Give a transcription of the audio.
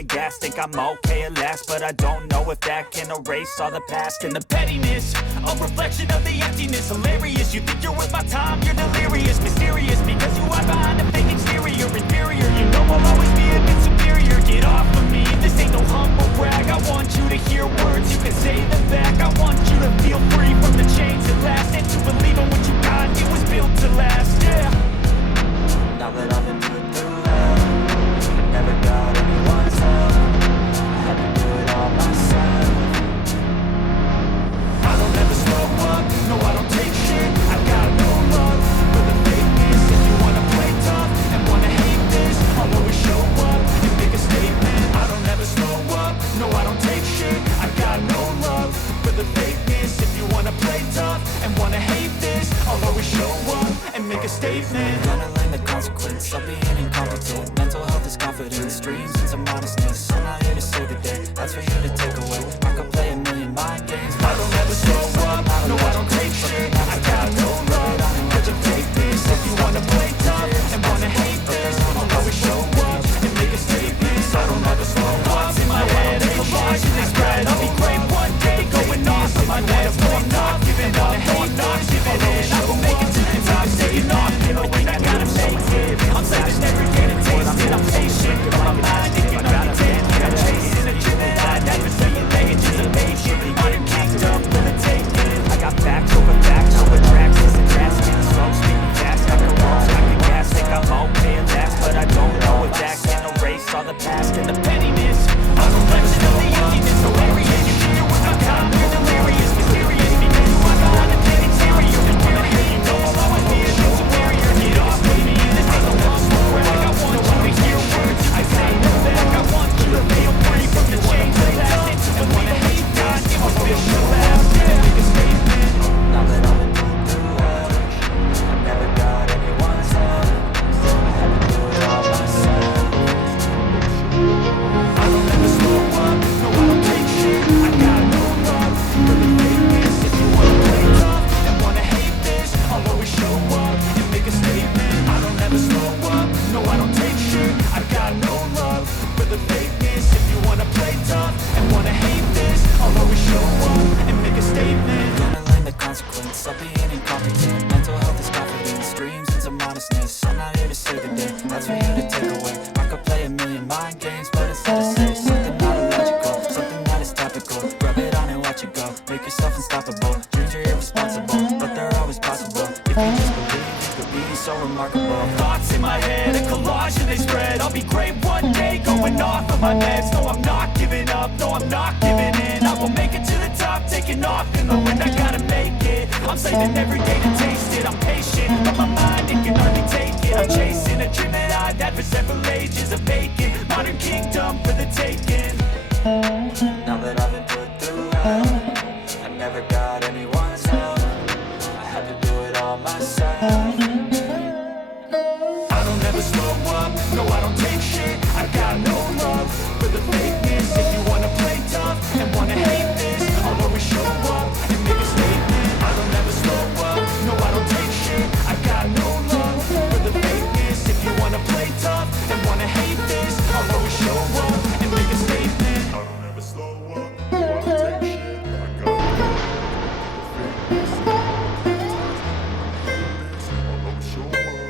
of gas, think I'm okay at last, but I don't know if that can erase all the past. And the pettiness, a reflection of the emptiness. Hilarious, you think you're worth my time, you're delirious. Mysterious, because you hide behind a fake exterior. Inferior, you know I'll always be a bit superior. Get off of me, this ain't no humble brag. I want you to hear words, you can say them back. I want you to feel free from the chains that last, and to believe in what you got, it was built to last, yeah. Now that I've been put through hell, I never got anyone's help. I had to do it all myself. I don't ever slow up, no I don't take shit. I got no love for the fakeness. If you wanna play tough and wanna hate this, I'll always show up and make a statement. I don't ever slow up, no I don't take shit. I got no love for the fakeness. If you wanna play tough and wanna hate this, I'll always show up and make a statement. Gonna learn the consequence of being incompetent. Mental health is confidence, dreams and some honestness. I'm not here to save the day, that's for you to take away. I could play a million mind games, I don't ever slow up, no I don't take shit. I got no love for the fakeness. If you wanna play tough and wanna hate this, I'll always show up and make a statement. I don't ever slow up, in my head a collage and they spread. I'll be great one day, going off in my net. No I'm not giving up, no I'm not giving in. I will make it to the top, taking off, knowing I gotta make it. I'm saving every day to taste it, I'm patient. But my mind, it can only take it. I'm chasing a dream that I'd never say it, ages of patience. Modern kingdom for the taking. I got facts over tracks, listen fast, speaking slow, speaking fast. I can roll, I can gas, think I'm okay at last, but I don't know if that can erase all the past. And the pettiness, a reflection of the emptiness. Hilarious, you think you're worth my time, you're delirious. Mysterious, because you are behind the fake exterior. And when I hate you, know I'll always be a bit superior. Get off with me, this ain't no humble brag. I want you to hear words, you can say them back. I want you to feel free from the chains that last, and to believe that hate God, it was built to last. Yeah, make a statement. now that I've been put through hell, I never got anyone's help. I had to do it all myself. I don't ever slow up, no I don't take shit. I got no love for the fakeness. If you wanna play tough and wanna hate this, I'll always show up and make a statement. I don't ever slow up, no I don't take shit. I got no love for the fakeness. If you wanna play tough and wanna hate this, I'll always show up and make a statement. Gonna learn the consequence of being incompetent. Mental health is confidence, dreams and some honestness. I'm not here to save the day, that's for you to take away. I could play a million mind games, but instead I say something not illogical, something that is topical. Rub it on and watch it go, make yourself unstoppable. Dreams are irresponsible, but they're always possible. If you just believe, you could be so remarkable. Thoughts in my head, a collage and they spread. I'll be great one day, going off of my meds. No I'm not giving up, no I'm not giving in. I will make it to the top, taking off in the wind. I gotta make it, I'm saving every day to taste it. I'm patient, but my mind, it can hardly take it. I'm chasing a dream that I've had for several ages of vacant. Modern kingdom for the taking. Now that I've been put through hell, I never got anyone's help. I had to do it all myself. I don't ever slow up, no I don't take shit. I got no love for the fakeness. If you wanna play tough and wanna hate this, I'll always show up and make a statement. I don't ever slow up, no I don't take shit. I got no love for the fakeness. If you wanna play tough and wanna hate this, I'll always show up and make a statement. I don't ever slow up, no I don't take shit. I got no love for the fakeness. I'll always show up.